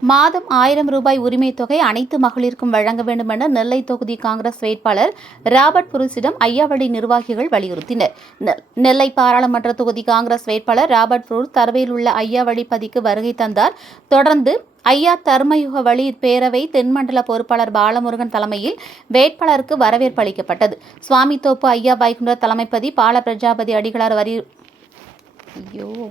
மாதம் ஆயிரம் ரூபாய் உரிமைத் தொகை அனைத்து மகளிருக்கும் வழங்க வேண்டும் என நெல்லை தொகுதி காங்கிரஸ் வேட்பாளர் ராபர்ட் புருஸிடம் ஐயாவடி நிர்வாகிகள் வலியுறுத்தினர். நெல்லை பாராளுமன்ற தொகுதி காங்கிரஸ் வேட்பாளர் ராபர்ட் புரூஸ் தரவையில் உள்ள ஐயாவடி பதிக்கு வருகை தந்தார். தொடர்ந்து ஐயா தர்மயுக வழி பேரவை தென்மண்டல பொறுப்பாளர் பாலமுருகன் தலைமையில் வேட்பாளருக்கு வரவேற்பு அளிக்கப்பட்டது. சுவாமித்தோப்பு ஐயா வைகுண்ட தலைமைப்பதி பால பிரஜாபதி அடிகளார் வரி ஐயோ.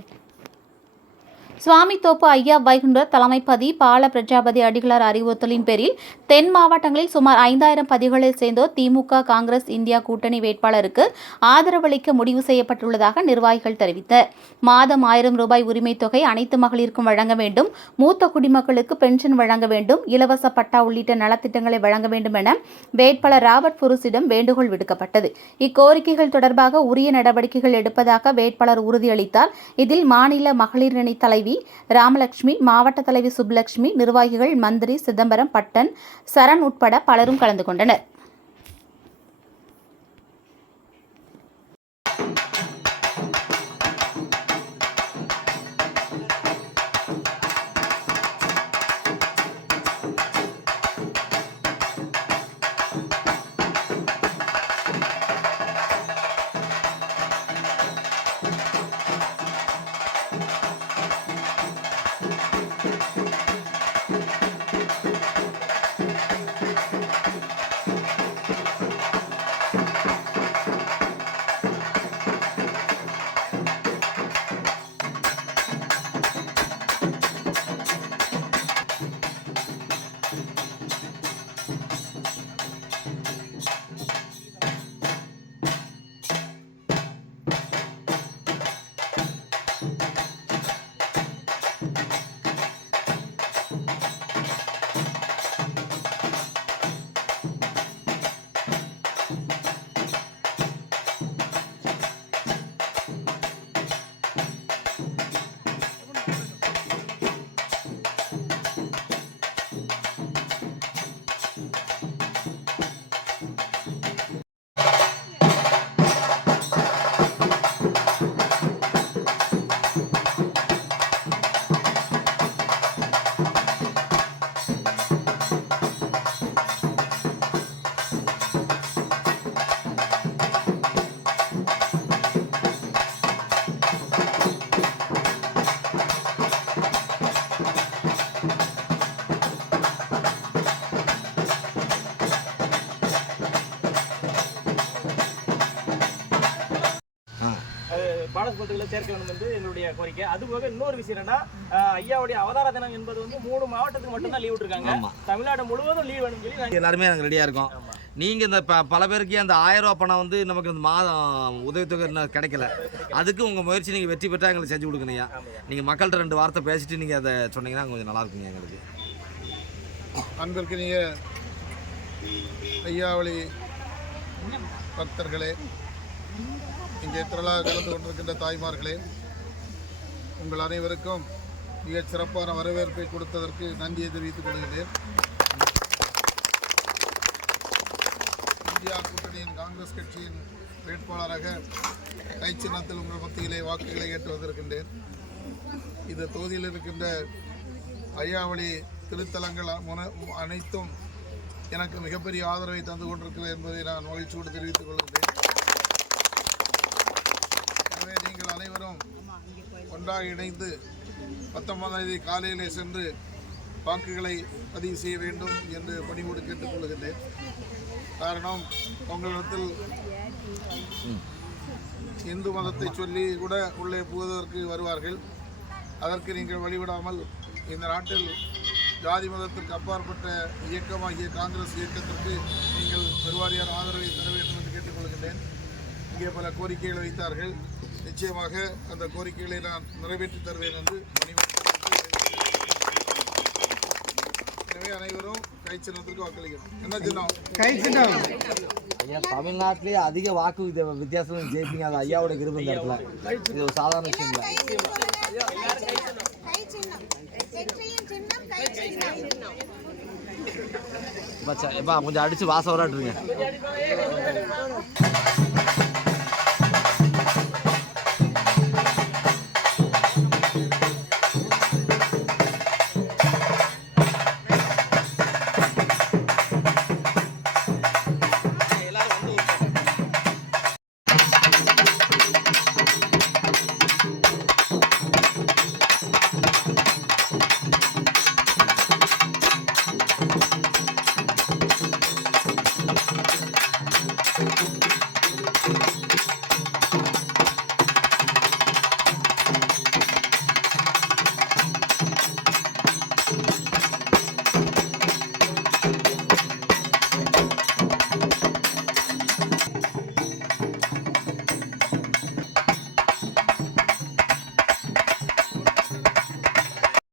சுவாமி தோப்பு ஐயா வைகுண்டர் தலைமைப்பதி பால பிரஜாபதி அடிகளார் அறிவுறுத்தலின் பேரில் தென் மாவட்டங்களில் சுமார் ஐந்தாயிரம் பதிகளில் சேர்ந்தோர் திமுக காங்கிரஸ் இந்தியா கூட்டணி வேட்பாளருக்கு ஆதரவளிக்க முடிவு செய்யப்பட்டுள்ளதாக நிர்வாகிகள் தெரிவித்தனர். மாதம் ஆயிரம் ரூபாய் உரிமைத் தொகை அனைத்து மகளிருக்கும் வழங்க வேண்டும். மூத்த குடிமக்களுக்கு பென்ஷன் வழங்க வேண்டும். இலவச பட்டா உள்ளிட்ட நலத்திட்டங்களை வழங்க வேண்டும் என வேட்பாளர் ராபர்ட் புருஸிடம் வேண்டுகோள் விடுக்கப்பட்டது. இக்கோரிக்கைகள் தொடர்பாக உரிய நடவடிக்கைகள் எடுப்பதாக வேட்பாளர் உறுதியளித்தார். இதில் மாநில மகளிர் அணி தலைவி ராமலட்சுமி மாவட்ட தலைவி சுப்லட்சுமி நிர்வாகிகள் மந்திரி சிதம்பரம் பட்டன் சரண் உட்பட பலரும் கலந்து கொண்டனர். அது பாடஸ்பத்திரிகளை சேர்க்க வேண்டும் என்று எங்களுடைய கோரிக்கை. அதுபோக இன்னொரு விஷயம் என்னன்னா ஐயாவுடைய அவதார தினம் என்பது வந்து மூணு மாவட்டத்துக்கு மட்டும்தான் லீவ் விட்டுருக்காங்க. தமிழ்நாடு முழுவதும் லீவ் வேணும்னு சொல்லி எல்லாருமே நாங்கள் ரெடியாக இருக்கோம். நீங்கள் இந்த ப பல பேருக்கு அந்த ஆயிரம் ரூபா பணம் வந்து நமக்கு இந்த மாதம் உதவித்தொகை இன்னும் கிடைக்கல. அதுக்கு உங்கள் முயற்சி நீங்கள் வெற்றி பெற்றா எங்களுக்கு செஞ்சு கொடுக்கணுயா நீங்கள் மக்கள்கிட்ட ரெண்டு வார்த்தை பேசிட்டு நீங்கள் அதை சொன்னீங்கன்னா கொஞ்சம் நல்லா இருக்குங்க எங்களுக்கு. அன்பிற்கினிய ஐயாவளி பக்தர்களே இங்கே திரளாக கலந்து கொண்டிருக்கின்ற தாய்மார்களே உங்கள் அனைவருக்கும் மிகச் சிறப்பான வரவேற்பை கொடுத்ததற்கு நன்றியை தெரிவித்துக் கொள்கிறேன். இந்தியா கூட்டணியின் காங்கிரஸ் கட்சியின் வேட்பாளராக கைச்சின்னத்தில் உங்கள் மத்தியிலே வாக்குகளை ஏற்று வந்திருக்கின்றேன் இந்த தொகுதியில் இருக்கின்ற ஐயாவளி திருத்தலங்கள் அனைத்தும் எனக்கு மிகப்பெரிய ஆதரவை தந்து கொண்டிருக்கிறது என்பதை நான் மகிழ்ச்சியோடு தெரிவித்துக் கொள்கிறேன். எனவே நீங்கள் அனைவரும் ஒன்றாக இணைந்து பத்தொன்பதாம் தேதி காலையிலே சென்று வாக்குகளை பதிவு செய்ய வேண்டும் என்று பணிவோடு கேட்டுக்கொள்கின்றேன் காரணம் உங்களிடத்தில் இந்து மதத்தை சொல்லி கூட உள்ளே புகுவதற்கு வருவார்கள். அதற்கு நீங்கள் வழிவிடாமல் இந்த நாட்டில் ஜாதி மதத்திற்கு அப்பாற்பட்ட இயக்கமாகிய காங்கிரஸ் இயக்கத்திற்கு நீங்கள் பெருவாரியான ஆதரவை தர வேண்டும் என்று கேட்டுக்கொள்கின்றேன் இங்கே பல கோரிக்கைகளை வைத்தார்கள். நிச்சயமாக அந்த கோரிக்கைகளை நான் நிறைவேற்றி தருவேன் என்று எனவே அனைவரும் கை சின்னத்திற்கு வாக்களிக்கணும் என்ன சின்னம்? ஐயா தமிழ்நாட்டிலேயே அதிக வாக்கு வித்தியா- வித்தியாசம் ஜெயிப்பீங்க. அது ஐயாவோட கிருபை இந்த இடத்துல. இது ஒரு சாதாரண விஷயம் இல்லை. கை சின்னம் வெற்றியின் சின்னம் கை சின்னம் பச்சா எப்பா கொஞ்சம் அடிச்சு வாசம் வராட்டுருங்க.